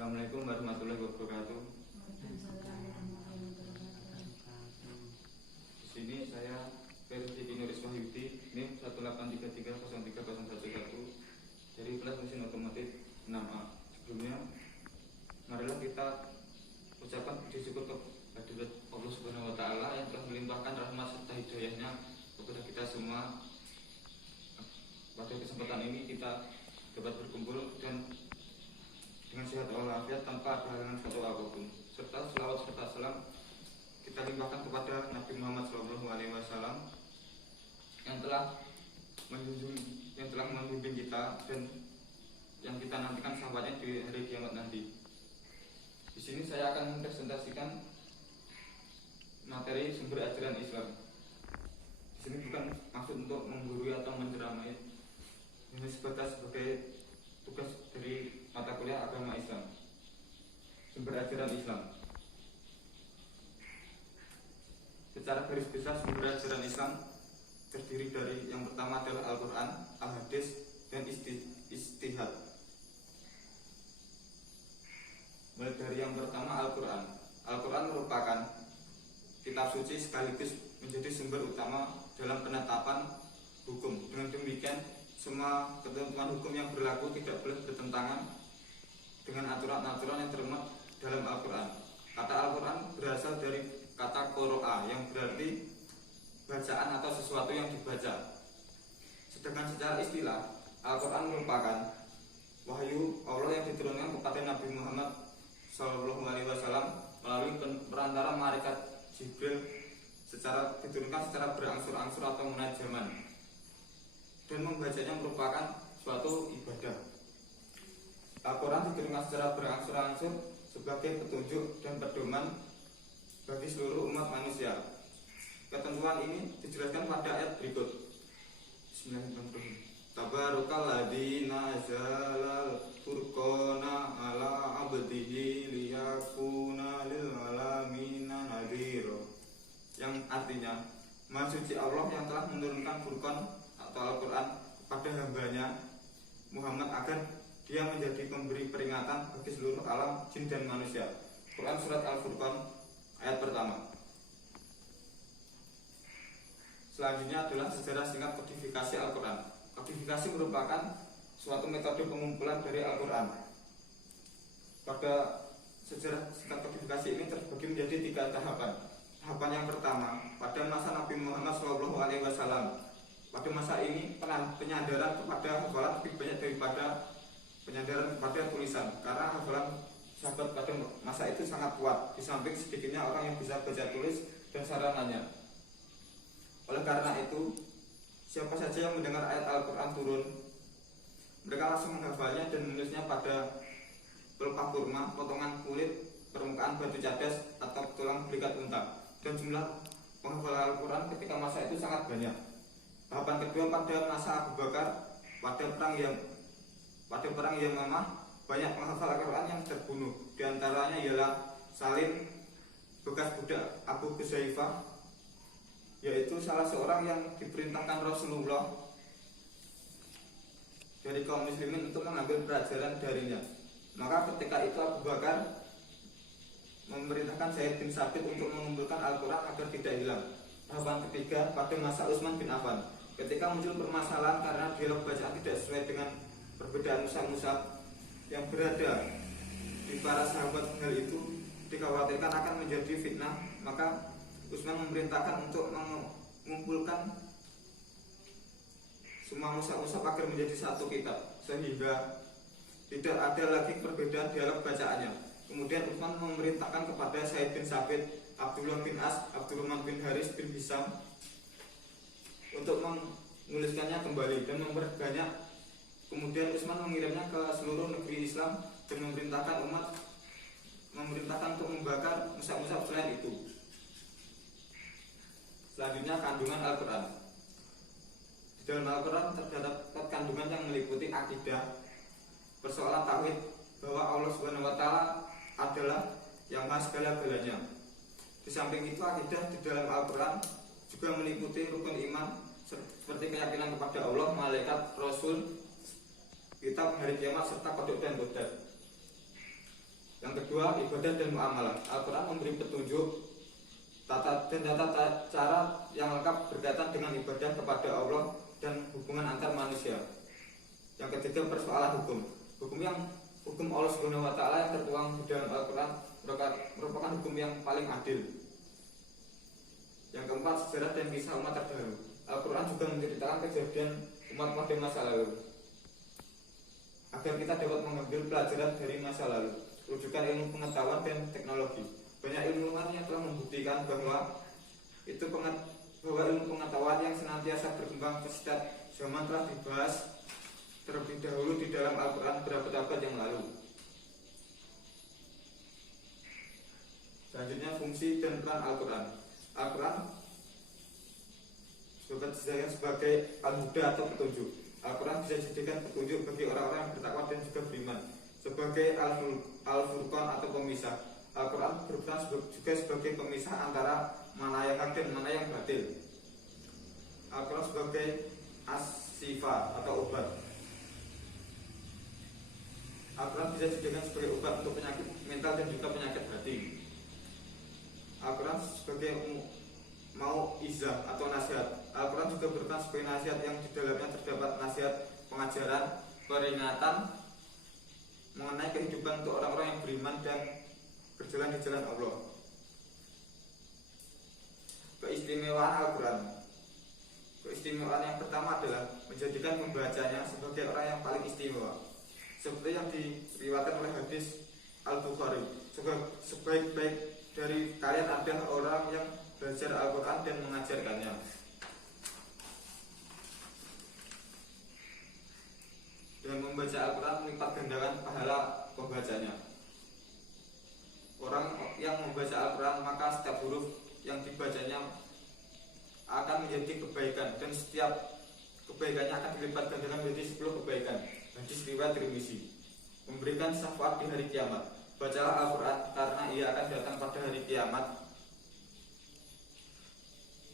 Assalamualaikum warahmatullahi wabarakatuh. Di sini saya Ferdi Nuris Wahyudi, NIM 183303011 dari kelas mesin otomotif 6A. Sebelumnya, marilah kita ucapkan puji syukur kepada Allah Subhanahu wa Ta'ala yang telah melimpahkan rahmat serta hidayahnya kepada kita semua. Pada kesempatan ini kita dapat berkumpul dan dengan sehat walafiat tanpa ada halangan suatu apapun, serta selawat serta salam kita limpahkan kepada Nabi Muhammad SAW yang telah membimbing kita dan yang kita nantikan sahabatnya di hari kiamat nanti. Di sini saya akan mempresentasikan materi sumber ajaran Islam. Di sini bukan maksud untuk menggurui atau menceramai, ini sebatas sebagai tugas dari mata kuliah agama Islam. Sumber ajaran Islam. Secara garis besar sumber ajaran Islam terdiri dari yang pertama adalah Al-Quran, Al-Hadis, dan Ijtihad. Mulai dari yang pertama Al-Quran. Al-Quran merupakan kitab suci sekaligus menjadi sumber utama dalam penetapan hukum. Dengan demikian, semua ketentuan hukum yang berlaku tidak boleh bertentangan dengan aturan-aturan yang termuat dalam Al-Quran. Kata Al-Quran berasal dari kata qoro'a yang berarti bacaan atau sesuatu yang dibaca. Sedangkan secara istilah, Al-Quran merupakan wahyu Allah yang diturunkan kepada Nabi Muhammad SAW melalui perantara malaikat Jibril, diturunkan secara berangsur-angsur atau munajaman, dan membacanya merupakan suatu ibadah. Al-Quran diturunkan secara berangsur-angsur sebagai petunjuk dan pedoman bagi seluruh umat manusia. Ketentuan ini dijelaskan pada ayat berikut. Bismillahirrahmanirrahim. Tabarakalladzi nazzalal furqana ala 'abdihi liyakuna lil 'alamina nadhira. Yang artinya, Maha Suci Allah yang telah menurunkan Furqan atau Al-Quran kepada hambanya Muhammad agar dia menjadi pemberi peringatan bagi seluruh alam jin dan manusia. Quran Surat Al-Furqan ayat pertama. Selanjutnya adalah sejarah singkat kodifikasi Al-Quran. Kodifikasi merupakan suatu metode pengumpulan dari Al-Quran. Pada sejarah singkat kodifikasi ini terbagi menjadi 3 tahapan. Tahapan yang pertama, pada masa Nabi Muhammad SAW. Pada masa ini penyadaran kepada hafalan lebih banyak daripada penyadaran kepada tulisan, karena hafalan sahabat pada masa itu sangat kuat, di samping sedikitnya orang yang bisa baca tulis dan sarananya. Oleh karena itu, siapa saja yang mendengar ayat Al-Quran turun, mereka langsung menghafalnya dan menulisnya pada pelepah kurma, potongan kulit, permukaan batu cadas atau tulang belikat unta. Dan jumlah penghafal Al-Quran ketika masa itu sangat banyak. Tahapan kedua pada masa Abu Bakar, pada perang Yamamah, banyak penghafal Al-Quran yang terbunuh. Di antaranya ialah Salim, bekas budak Abu Huzaifah, yaitu salah seorang yang diperintahkan Rasulullah dari kaum muslimin untuk mengambil pelajaran darinya. Maka ketika itu Abu Bakar memerintahkan Zaid bin Sabit untuk mengumpulkan Al-Quran agar tidak hilang. Tahapan ketiga pada masa Utsman bin Affan, ketika muncul permasalahan karena dialog bacaan tidak sesuai dengan perbedaan mushaf yang berada di para sahabat. Hal itu dikhawatirkan akan menjadi fitnah, maka Utsman memerintahkan untuk mengumpulkan semua mushaf agar menjadi satu kitab, sehingga tidak ada lagi perbedaan dialog bacaannya. Kemudian Utsman memerintahkan kepada Zaid bin Sabit, Abdullah bin As, Abdurrahman bin Haris bin Hisam untuk menuliskannya kembali dan memperbanyak. Kemudian Utsman mengirimnya ke seluruh negeri Islam dan memerintahkan untuk membakar mushaf-mushaf selain itu. Selanjutnya, kandungan Al-Quran. Di dalam Al-Quran terdapat kandungan yang meliputi akidah, persoalan tauhid bahwa Allah Subhanahu wa Ta'ala adalah yang maha segala-galanya. Di samping itu, akidah di dalam Al-Quran juga meliputi rukun iman seperti keyakinan kepada Allah, malaikat, Rasul, kitab, hari kiamat, serta kodok dan kodar. Yang kedua, ibadah dan muamalah. Al-Quran memberi petunjuk tata cara yang lengkap berkaitan dengan ibadah kepada Allah dan hubungan antar manusia. Yang ketiga, persoalan hukum. Hukum Allah Subhanahu wa taala yang tertuang di dalam Al-Quran merupakan hukum yang paling adil. Yang keempat, sejarah dan kisah umat terdahulu. Al-Quran juga menceritakan kejadian umat pada masa lalu agar kita dapat mengambil pelajaran dari masa lalu. Rujukan ilmu pengetahuan dan teknologi. Banyak ilmuwan yang telah membuktikan bahwa ilmu pengetahuan yang senantiasa berkembang setiap zaman telah dibahas terlebih dahulu di dalam Al-Quran berabad-abad yang lalu. Selanjutnya, fungsi dan peran Al-Quran. Al-Quran sebagai al-huda atau petunjuk. Al-Quran bisa dijadikan petunjuk bagi orang-orang yang bertakwa dan juga beriman. Sebagai al-furqan atau pemisah. Al-Quran berperan juga sebagai pemisah antara mana yang hak dan mana yang batil. Al-Quran sebagai as-sifa atau obat. Al-Quran bisa dijadikan sebagai obat untuk penyakit mental dan juga penyakit hati. Al-Quran sebagai izah atau nasihat. Al-Quran juga berperan sebagai nasihat yang di dalamnya terdapat nasihat pengajaran, peringatan mengenai kehidupan untuk orang-orang yang beriman dan berjalan di jalan Allah. Keistimewaan Al-Quran. Keistimewaan yang pertama adalah menjadikan pembacanya sebagai orang yang paling istimewa. Seperti yang diriwayatkan oleh hadis Al-Bukhari, sebaik-baik dari kalian adalah orang yang belajar Al-Quran dan mengajarkannya. Dan membaca Al-Quran melipat gandakan pahala pembacanya. Orang yang membaca Al-Quran maka setiap huruf yang dibacanya akan menjadi kebaikan dan setiap kebaikannya akan dilipat gandakan menjadi 10 kebaikan. Hadis riwayat Tirmizi. Memberikan syafaat di hari kiamat. Bacalah Al-Quran karena ia akan datang pada hari kiamat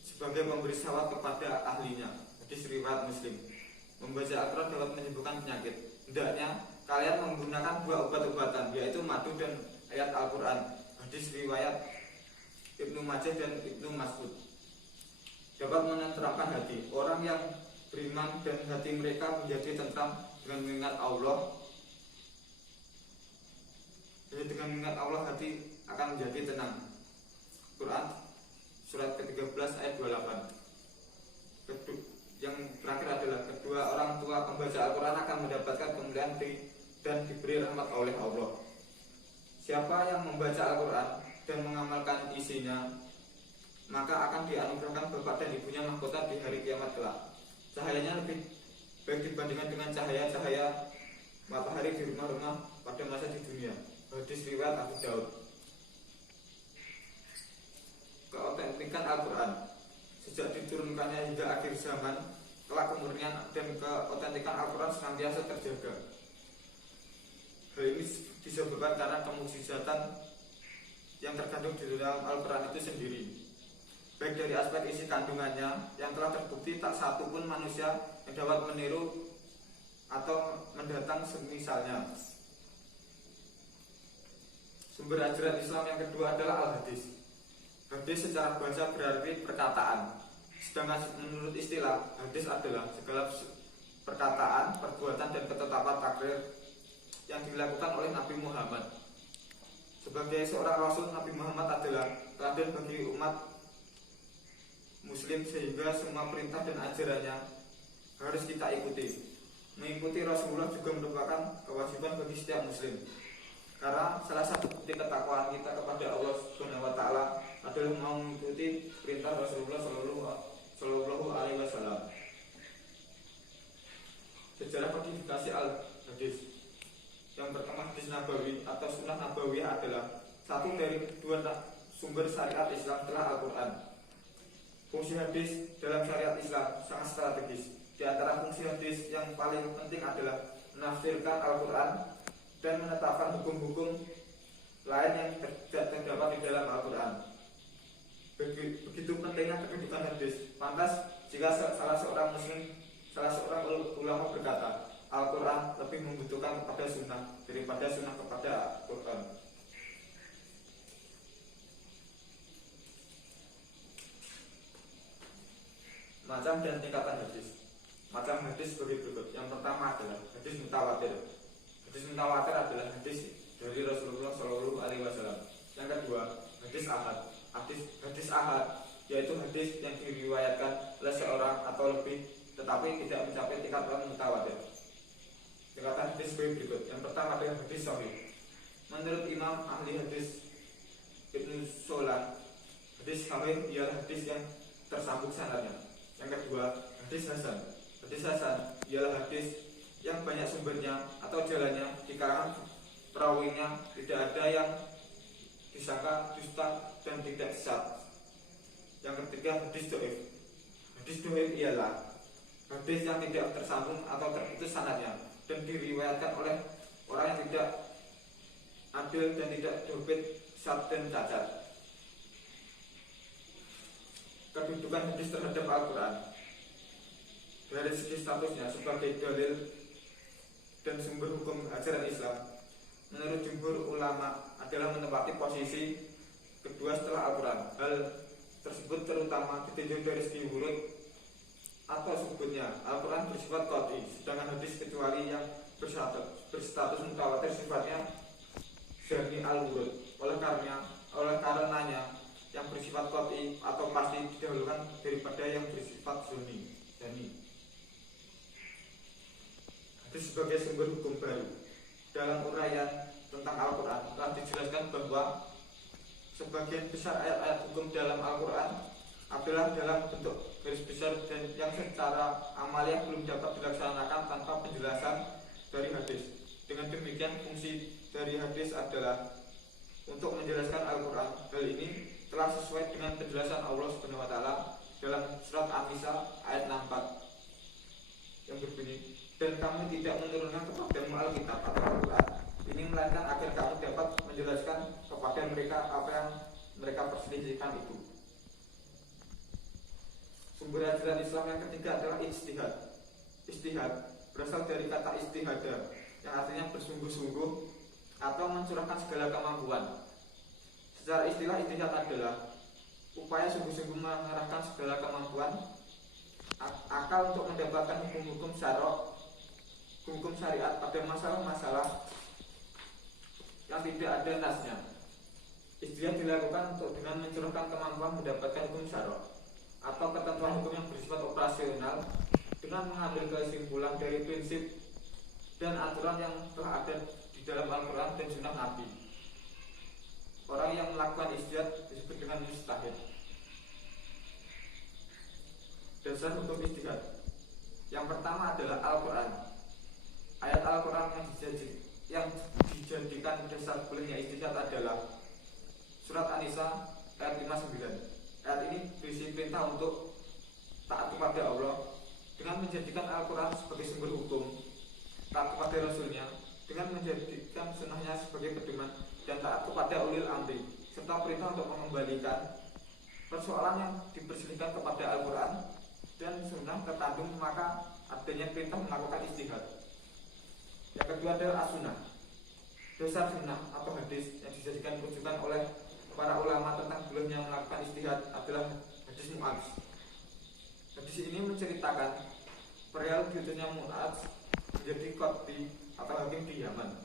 sebagai pemberi syafaat kepada ahlinya. Hadis riwayat Muslim. Membaca Al-Quran dapat menyembuhkan penyakit. Hendaknya kalian menggunakan 2 obat-obatan, yaitu madu dan ayat Al-Quran. Hadis riwayat Ibnu Majah dan Ibnu Mas'ud. Dapat menenteramkan hati. Orang yang beriman dan hati mereka menjadi tentram dengan mengingat Allah. Jadi dengan mengingat Allah hati akan menjadi tenang. Quran surat ke-13 ayat 28. Yang terakhir adalah kedua orang tua pembaca Al-Quran akan mendapatkan kemuliaan dan diberi rahmat oleh Allah. Siapa yang membaca Al-Quran dan mengamalkan isinya, maka akan dianugerahkan bapak dan ibunya mahkota di hari kiamat kelak. Cahayanya lebih baik dibandingkan dengan cahaya-cahaya matahari di rumah-rumah pada masa di dunia. Hadis riwayat Abu Daud. Keautentikan Al-Quran. Sejak diturunkannya hingga akhir zaman, kelak kemurnian dan keautentikan Al-Quran senantiasa terjaga. Hal ini disebabkan karena kemukjizatan yang terkandung di dalam Al-Quran itu sendiri. Baik dari aspek isi kandungannya yang telah terbukti tak satu pun manusia yang dapat meniru atau mendatang semisalnya. Sumber ajaran Islam yang kedua adalah Al-Hadis. Hadis secara bahasa berarti perkataan. Sedangkan menurut istilah, hadis adalah segala perkataan, perbuatan dan ketetapan takrir yang dilakukan oleh Nabi Muhammad. Sebagai seorang Rasul, Nabi Muhammad adalah teladan bagi umat Muslim sehingga semua perintah dan ajarannya harus kita ikuti. Mengikuti Rasulullah juga merupakan kewajiban bagi setiap Muslim. Karena salah satu bukti ketakwaan kita kepada Allah Subhanahu wa taala adalah mau mengikuti perintah Rasulullah sallallahu alaihi wasallam. Sejarah kodifikasi Al-Hadis. Yang pertama, hadis Nabawi atau Sunnah Nabawiyah adalah satu dari kedua sumber syariat Islam setelah Al-Quran. Fungsi hadis dalam syariat Islam sangat strategis. Di antara fungsi hadis yang paling penting adalah menafsirkan Al-Quran dan menetapkan hukum-hukum lain yang tidak terdapat di dalam Al-Quran. Begitu pentingnya kedudukan hadis. Pantas jika salah seorang ulama berkata, Al-Quran lebih membutuhkan kepada sunnah daripada sunnah kepada Al-Quran. Macam dan tingkatan hadis. Macam hadis sebagai berikut. Yang pertama adalah hadis mutawatir. Hadis mutawatir adalah hadis dari Rasulullah Shallallahu Alaihi Wasallam. Yang kedua, hadis ahad. Hadis ahad yaitu hadis yang diriwayatkan oleh seorang atau lebih, tetapi tidak mencapai tingkatan mutawatir. Tingkatan hadis sebagai berikut. Yang pertama adalah hadis sahih. Menurut Imam ahli hadis Ibnu Solan, hadis sahih ialah hadis yang tersambung sanadnya. Yang kedua, hadis hasan. Hadis hasan ialah hadis yang banyak sumbernya atau jalannya, di kalangan perawinya tidak ada yang disangka dusta dan tidak sesat. Yang ketiga, hadis dhaif. Hadis dhaif ialah hadis yang tidak tersambung atau terputus sanadnya dan diriwayatkan oleh orang yang tidak adil dan tidak dobit, sat dan cacat. Kedudukan hadis terhadap Al-Quran dari segi statusnya sebagai dalil dan sumber hukum ajaran Islam, menurut jumhur ulama adalah menempati posisi kedua setelah Al-Quran. Hal tersebut terutama ditinjau dari segi huruf atau sebutnya. Al-Quran bersifat qat'i, sedangkan hadis kecuali yang berstatus mutawatir sifatnya jami al-wurud. Oleh karenanya yang bersifat qat'i atau pasti didahulukan daripada yang bersifat jami. Hadis sebagai sumber hukum baru. Dalam uraian tentang Al-Quran telah dijelaskan bahwa sebagian besar ayat-ayat hukum dalam Al-Quran adalah dalam bentuk garis besar dan yang secara amaliah belum dapat dilaksanakan tanpa penjelasan dari hadis. Dengan demikian, fungsi dari hadis adalah untuk menjelaskan Al-Quran. Hal ini telah sesuai dengan penjelasan Allah Subhanahu wa taala dalam surat An-Nisa ayat 64 yang berbunyi, dan kami tidak menurunkan kepadamu Alkitab atau Al-Quran ini melainkan agar kamu dapat menjelaskan kepada mereka apa yang mereka perselisihkan itu. Sumber ajaran Islam yang ketiga adalah ijtihad. Ijtihad berasal dari kata ijtihada yang artinya bersungguh-sungguh atau mencurahkan segala kemampuan. Secara istilah, ijtihad adalah upaya sungguh-sungguh mengarahkan segala kemampuan akal untuk mendapatkan hukum-hukum syariat pada masalah-masalah yang tidak ada nasnya. Ijtihad dilakukan untuk dengan mencurahkan kemampuan mendapatkan hukum syara atau ketentuan hukum yang bersifat operasional dengan mengambil kesimpulan dari prinsip dan aturan yang telah ada di dalam Al-Quran dan Sunnah Nabi. Orang yang melakukan ijtihad disebut dengan mujtahid. Dasar hukum ijtihad yang pertama adalah Al-Quran. Ayat Al-Quran yang dijadikan dasar bolehnya ijtihad adalah surat An-Nisa ayat 59. Ayat ini berisi perintah untuk taat kepada Allah dengan menjadikan Al-Quran sebagai sumber hukum, taat kepada Rasulnya dengan menjadikan sunnahnya sebagai pedoman, dan taat kepada ulil amri, serta perintah untuk mengembalikan persoalan yang diperselisihkan kepada Al-Quran dan sunnah terkandung, maka adanya perintah melakukan ijtihad. Yang kedua adalah as-sunnah. Dasar sunnah atau hadis yang dijadikan rujukan oleh para ulama tentang bolehnya melakukan ijtihad adalah hadis Mu'adz. Hadis ini menceritakan perihal diutusnya Mu'adz menjadi qadhi atau hakim di Yaman.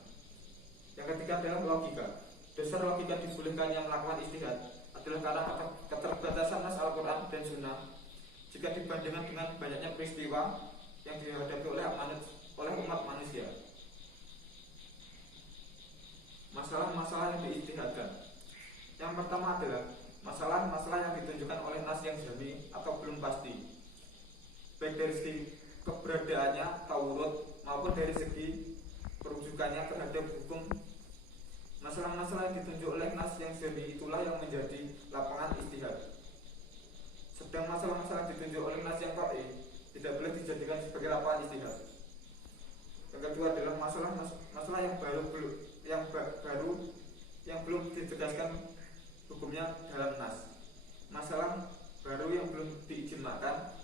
Yang ketiga adalah logika. Dasar logika dibolehkannya melakukan ijtihad adalah karena keterbatasan nas Al-Quran dan Sunnah jika dibandingkan dengan banyaknya peristiwa yang dihadapi oleh umat manusia. Masalah-masalah yang diijtihadkan. Yang pertama adalah masalah-masalah yang ditunjukkan oleh nas yang jami atau belum pasti, baik dari segi keberadaannya tawurud maupun dari segi perujukannya terhadap hukum. Masalah-masalah yang ditunjuk oleh nas yang jami itulah yang menjadi lapangan ijtihad. Sedang masalah-masalah yang ditunjuk oleh nas yang qat'i tidak boleh dijadikan sebagai lapangan ijtihad. Yang kedua adalah masalah yang baru yang belum ditegaskan hukumnya dalam nas. Masalah baru yang belum diijmakan,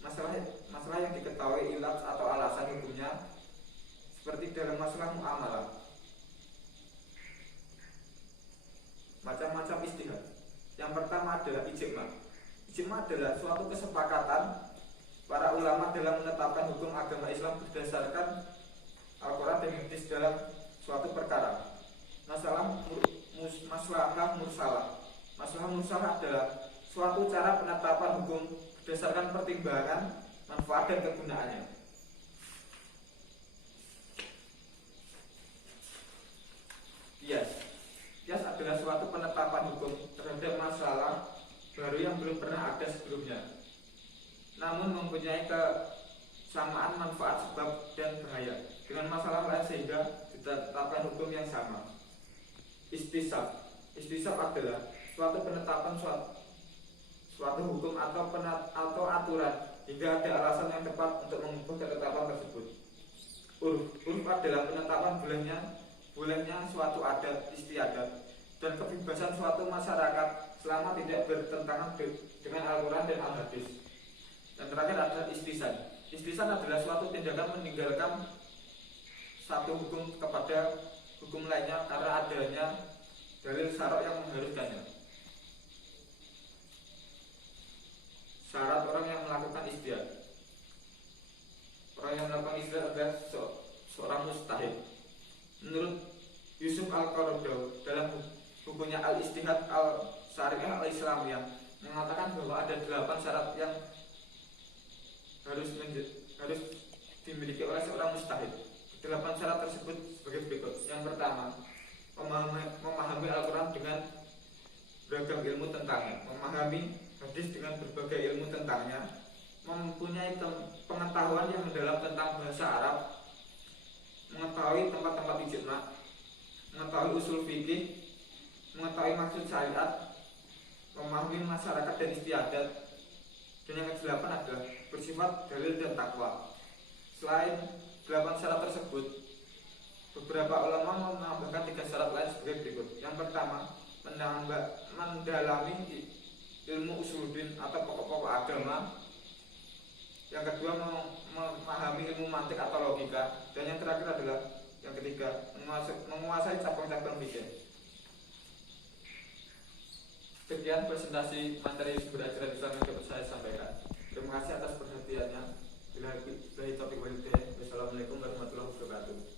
masalah yang diketahui ilat atau alasan hukumnya, seperti dalam masalah muamalah. Macam-macam ijtihad. Yang pertama adalah ijma. Ijma adalah suatu kesepakatan para ulama dalam menetapkan hukum agama Islam berdasarkan Al-Quran dan hadis dalam suatu perkara. Maslahah mursalah. Maslahah mursalah adalah suatu cara penetapan hukum berdasarkan pertimbangan manfaat dan kegunaannya. Kias adalah suatu penetapan hukum terhadap masalah baru yang belum pernah ada sebelumnya, namun mempunyai kesamaan manfaat, sebab dan bahaya dengan masalah lain sehingga ditetapkan hukum yang sama. Istisab adalah suatu penetapan suatu hukum atau aturan hingga ada alasan yang tepat untuk mengubah ketetapan tersebut. Urf adalah penetapan bolehnya suatu adat istiadat dan kebebasan suatu masyarakat selama tidak bertentangan dengan Al-Quran dan Al-Hadis. Dan terakhir adalah istisan. Istisan adalah suatu tindakan meninggalkan satu hukum kepada hukum lainnya karena adanya dalil syarak yang mengharuskannya. Syarat orang yang melakukan istihad. Orang yang melakukan istihad adalah seorang mustahid. Menurut Yusuf Al-Qaradawi dalam bukunya Al-Istihad Al-Syariah Al-Islamiyah mengatakan bahwa ada 8 syarat yang harus dimiliki oleh seorang mustahid. 8 syarat tersebut sebagai berikut. Yang pertama, memahami Al-Quran dengan beragam ilmu tentangnya, memahami hadis dengan berbagai ilmu tentangnya, mempunyai pengetahuan yang mendalam tentang bahasa Arab, mengetahui tempat-tempat ijma, mengetahui usul fikih, mengetahui maksud syariat, memahami masyarakat dan istiadat, dan yang ke-8 adalah bersifat dalil dan takwa. Selain 8 syarat tersebut, beberapa ulama menambahkan 3 syarat lain sebagai berikut. Yang pertama, mendalami ilmu usuluddin atau pokok-pokok agama. Yang kedua, memahami ilmu mantik atau logika. Dan yang terakhir adalah yang ketiga, menguasai cabang-cabang fikih. Sekian presentasi materi sumber ajaran Islam yang dapat saya sampaikan. Terima kasih atas perhatiannya. Bila topik walidaya. Wassalamualaikum warahmatullahi wabarakatuh.